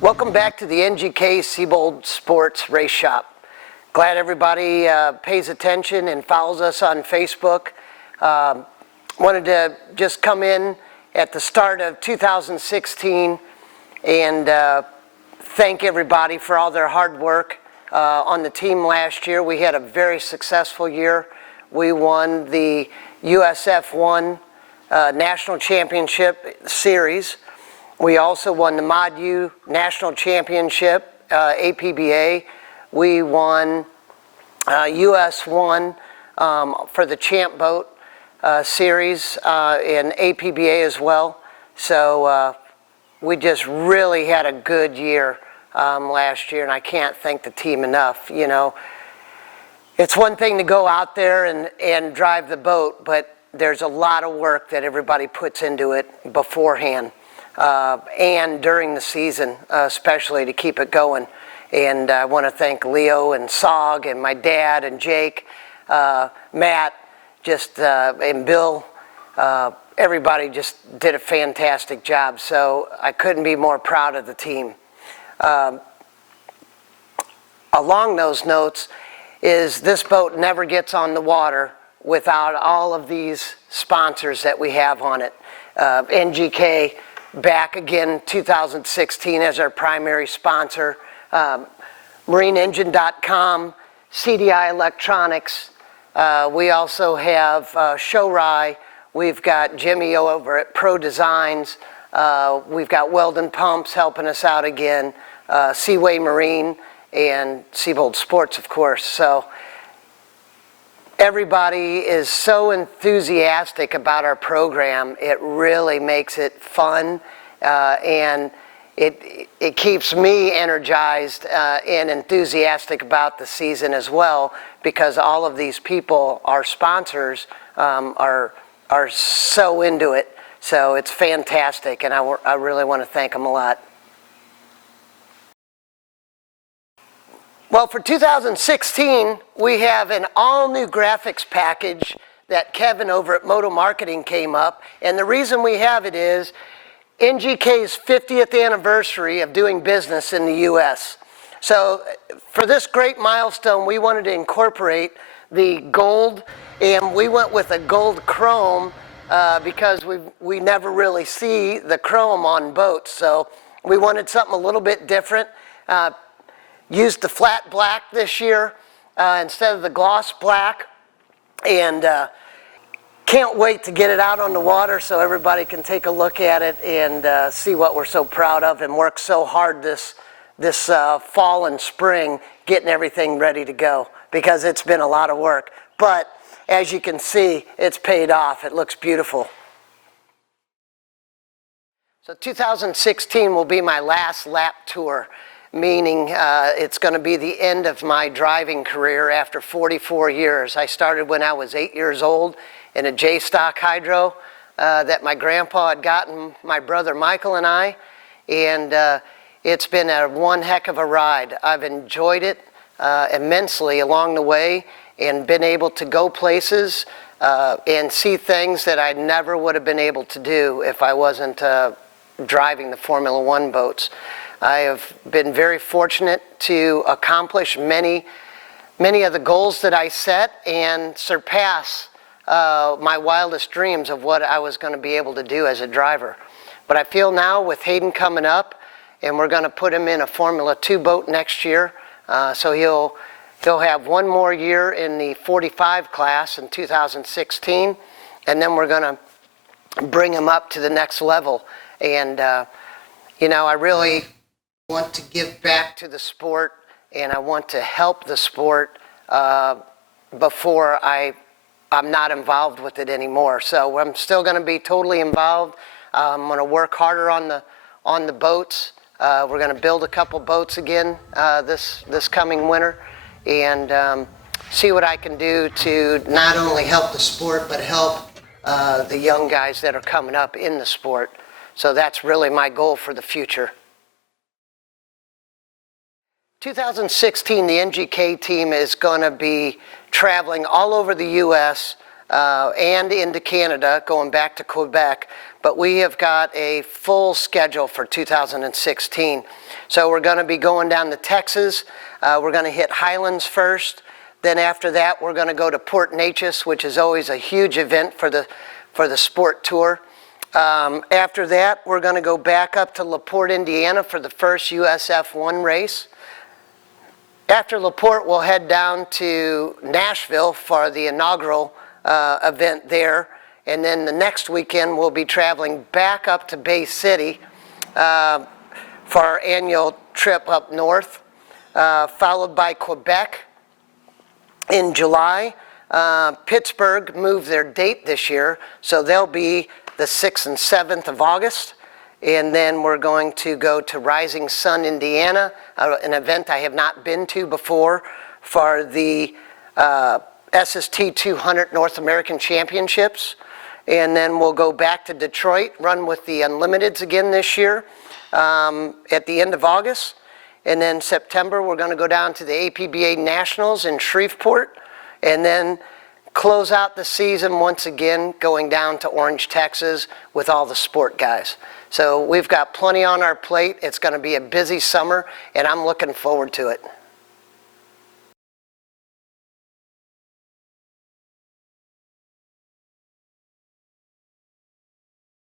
Welcome back to the NGK Seebold Sports Race Shop. Glad everybody pays attention and follows us on Facebook. Wanted to just come in at the start of 2016 and thank everybody for all their hard work on the team last year. We had a very successful year. We won the USF1 National Championship Series. We also won the Mod U National Championship, APBA. We won US1 for the Champ Boat Series in APBA as well. So we just really had a good year last year, and I can't thank the team enough. You know, it's one thing to go out there and drive the boat, but there's a lot of work that everybody puts into it beforehand. And during the season, especially to keep it going. And I want to thank Leo and Sog and my dad and Jake, Matt, and Bill. Everybody just did a fantastic job. So I couldn't be more proud of the team. Along those notes is this boat never gets on the water without all of these sponsors that we have on it. NGK back again 2016 as our primary sponsor, marineengine.com, CDI Electronics. We also have Showry. We've got Jimmy over at Pro Designs. We've got Weldon Pumps helping us out again, Seaway Marine, and Seebold Sports, of course. So everybody is so enthusiastic about our program. It really makes it fun, and it keeps me energized and enthusiastic about the season as well, because all of these people, our sponsors, are so into it. So it's fantastic, and I really want to thank them a lot. Well, for 2016, we have an all-new graphics package that Kevin over at Moto Marketing came up. And the reason we have it is NGK's 50th anniversary of doing business in the U.S. So for this great milestone, we wanted to incorporate the gold, and we went with a gold chrome because we never really see the chrome on boats. So we wanted something a little bit different. Used the flat black this year instead of the gloss black, and can't wait to get it out on the water so everybody can take a look at it and see what we're so proud of, and work so hard this fall and spring getting everything ready to go, because it's been a lot of work. But as you can see, it's paid off. It looks beautiful. So 2016 will be my last lap tour, meaning it's going to be the end of my driving career after 44 years. I started when I was 8 years old in a J-Stock hydro that my grandpa had gotten my brother Michael and I, and it's been one heck of a ride. I've enjoyed it immensely along the way, and been able to go places and see things that I never would have been able to do if I wasn't driving the Formula One boats. I have been very fortunate to accomplish many of the goals that I set and surpass my wildest dreams of what I was going to be able to do as a driver. But I feel now with Hayden coming up, and we're going to put him in a Formula 2 boat next year, so he'll He'll have one more year in the 45 class in 2016, and then we're going to bring him up to the next level. And, you know, I really want to give back to the sport, and I want to help the sport before I'm not involved with it anymore. So I'm still going to be totally involved. I'm going to work harder on the boats. We're going to build a couple boats again this coming winter, and see what I can do to not only help the sport, but help the young guys that are coming up in the sport. So that's really my goal for the future. 2016, the NGK team is going to be traveling all over the U.S. And into Canada, going back to Quebec, but we have got a full schedule for 2016. So we're going to be going down to Texas. We're going to hit Highlands first. Then after that, we're going to go to Port Neches, which is always a huge event for the sport tour. After that, we're going to go back up to LaPorte, Indiana for the first USF1 race. After LaPorte, we'll head down to Nashville for the inaugural event there. And then the next weekend, we'll be traveling back up to Bay City for our annual trip up north, followed by Quebec in July. Pittsburgh moved their date this year, so they'll be the 6th and 7th of August. And then we're going to go to Rising Sun, Indiana, an event I have not been to before, for the SST 200 North American Championships. And then we'll go back to Detroit, run with the Unlimiteds again this year at the end of August. And then September, we're going to go down to the APBA Nationals in Shreveport, and then close out the season once again going down to Orange, Texas with all the sport guys. So we've got plenty on our plate. It's going to be a busy summer, and I'm looking forward to it.